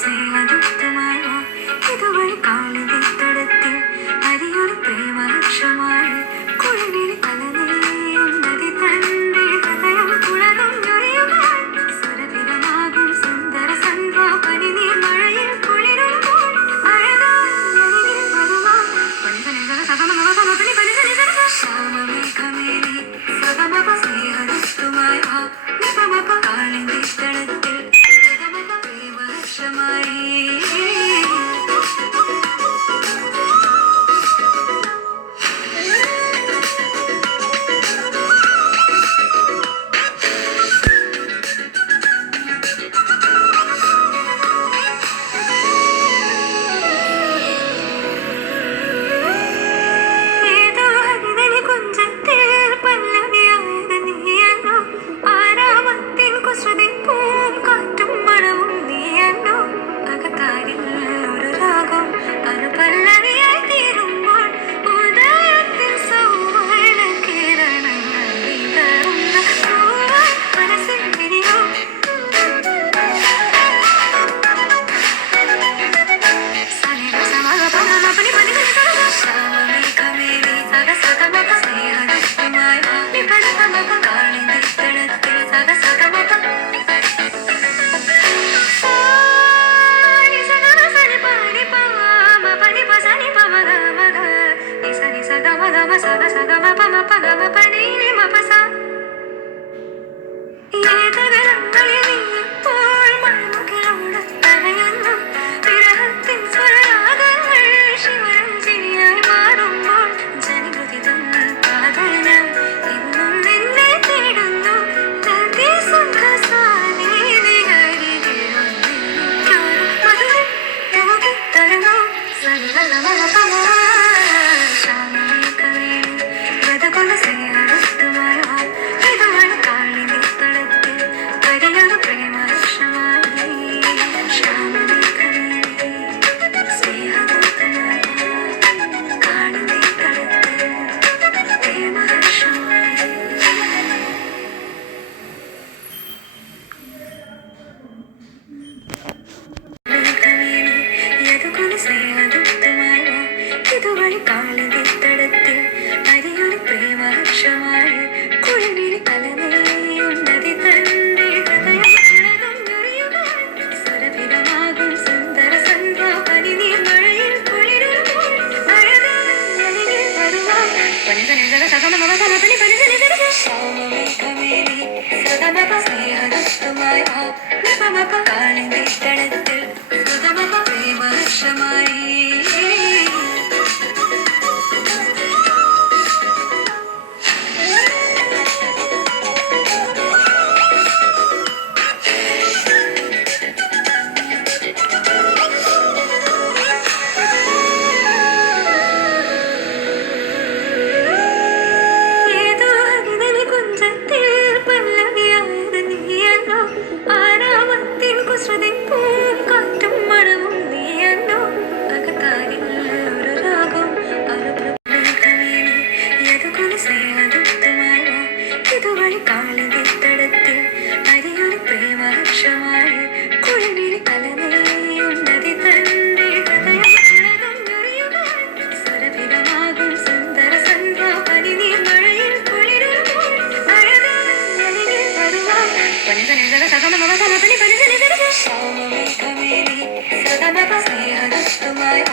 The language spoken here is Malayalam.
സ്നേഹദുഃഖമായ ഇതുവഴി കാളിതടത്തിൽ അരിയൊരു പ്രേമവൃക്ഷമായി കുളിരിൽ കലനേയുന്നതി തന്റെ ഹൃദയം കുളരും ഞൊറിയുവാൻ സുരഭിരമാകും സുന്ദര സന്ധ്യ പനിനീർ മഴയിൽ കുളിരുമ്പോൾ അഴകാരിൽ വരുവാൻ ശ്യാമമേഘമേനി സഗമപ സ്നേഹദുഃഖമായ നിപമപ കാളിതടത്തിൽ ഇതുവഴി കാളിതടത്തിൽ അരിയൊരു പ്രേമവൃക്ഷമായി കുളിരിൽ കലനേയുന്നതി തന്റെ ഹൃദയം കുളരും ഞൊറിയുവാൻ സുരഭിരമാകും സുന്ദര സന്ധ്യ പനിനീർ മഴയിൽ കുളിരുമ്പോൾ അഴകാരിൽ വരുവാൻ ശ്യാമമേഘമേനി സഗമപ സ്നേഹദുഃഖമായ നിപമപ കാളിതടത്തിൽ സുഗമപ പ്രേമവൃക്ഷമായി ഇതുവഴി കാളിതടത്തിൽ അരിയൊരു പ്രേമവൃക്ഷമായി കുളിരിൽ കലനേയുന്നതി തന്റെ ഹൃദയം കുളരും ഞൊറിയുവാൻ സുരഭിരമാകും സുന്ദര സന്ധ്യ പനിനീർ മഴയിൽ കുളിരുമ്പോൾ അഴകാരിൽ വരുവാൻ ശ്യാമമേഘമേനി സഗമപ സ്നേഹദുഃഖമായ